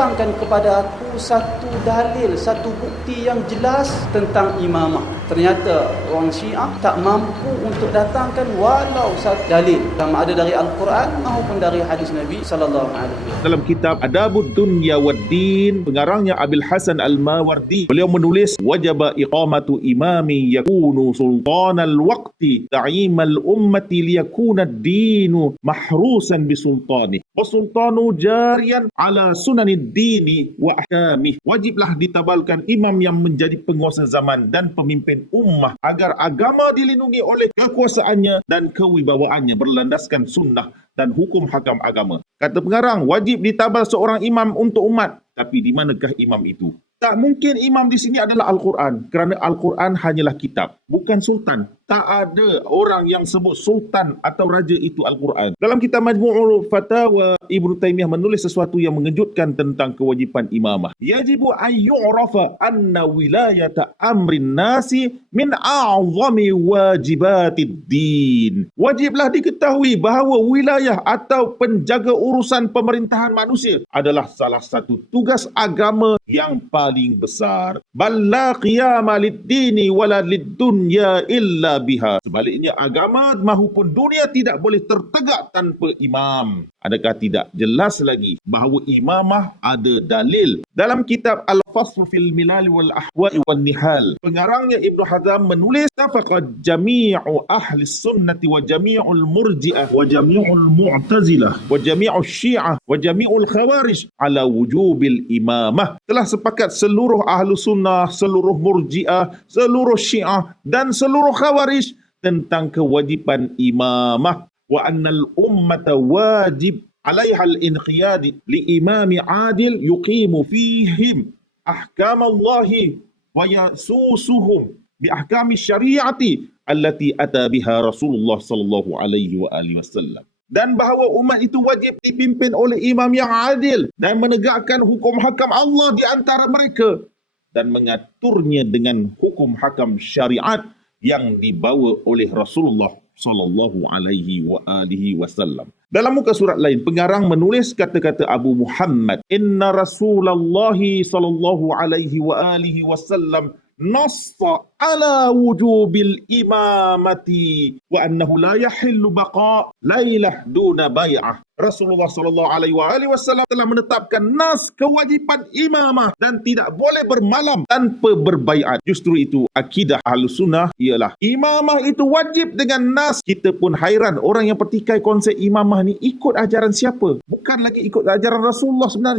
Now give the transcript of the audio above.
datangkan kepada aku satu dalil, satu bukti yang jelas tentang imamah. Ternyata orang Syiah tak mampu untuk datangkan walau satu dalil, sama ada dari Al-Quran maupun dari hadis Nabi sallallahu alaihi wasallam. Dalam kitab Adabud Dunya Waddin, pengarangnya Abil Hasan Al-Mawardi, beliau menulis, wajaba iqamatu imami yakunu sultanal waqti ta'imal ummati liyakuna ad-dinu mahrusan bisultani wa sultanu jariyan ala sunanid dini wa ahkamih. Wajiblah ditabalkan imam yang menjadi penguasa zaman dan pemimpin ummah agar agama dilindungi oleh kekuasaannya dan kewibawaannya berlandaskan sunnah dan hukum hakam agama. Kata pengarang, wajib ditabal seorang imam untuk umat. Tapi di manakah imam itu? Tak mungkin imam di sini adalah Al-Quran, kerana Al-Quran hanyalah kitab, bukan sultan. Tak ada orang yang sebut sultan atau raja itu Al-Quran. Dalam kitab Majmu'ul Fatawa, Ibnu Taimiyah menulis sesuatu yang mengejutkan tentang kewajipan imamah. Yajibu ayyu'rafa anna wilayata amrin nasi min a'zami wajibatid din. Wajiblah diketahui bahawa wilayah atau penjaga urusan pemerintahan manusia adalah salah satu tugas agama yang paling besar. Balla qiyama lid-dini wala lid-dunya illa biha. Sebaliknya, agama mahupun dunia tidak boleh tertegak tanpa imam. Adakah tidak jelas lagi bahawa imamah ada dalil? Dalam kitab Al-Fasl fil Milal wal Ahwa'i wal Nihal, pengarangnya Ibnu Hazm menulis, tafaqad jami'u ahli sunnati wa jami'ul murji'ah wa jami'ul mu'tazilah wa jami'ul syi'ah wa jami'ul khawarij ala wujubil imamah. Telah sepakat seluruh ahlu sunnah, seluruh murji'ah, seluruh syi'ah dan seluruh khawarij tentang kewajiban imamah. Wa annal ummata wajib alaiha al-inqiyad li imami adil yuqimu fihim ahkam Allahi wa yasusuhum bi ahkami syariati allati ata biha Rasulullah sallallahu alaihi wa alihi wasallam. Dan bahawa umat itu wajib dipimpin oleh imam yang adil dan menegakkan hukum hakam Allah di antara mereka dan mengaturnya dengan hukum hakam syariat yang dibawa oleh Rasulullah sallallahu alaihi wa alihi wasallam. Dalam muka surat lain, pengarang menulis kata-kata Abu Muhammad, inna Rasulullah sallallahu alaihi wa alihi wasallam nassa ala wujubil imamati wa annahu la yahillu baqa lailah duna bai'ah. Rasulullah sallallahu alaihi wasallam telah menetapkan nas kewajipan imamah dan tidak boleh bermalam tanpa berbaiat. Justru itu akidah Ahlus Sunnah ialah imamah itu wajib dengan nas. Kita pun hairan orang yang pertikai konsep imamah ni ikut ajaran siapa? Bukan lagi ikut ajaran Rasulullah sebenarnya.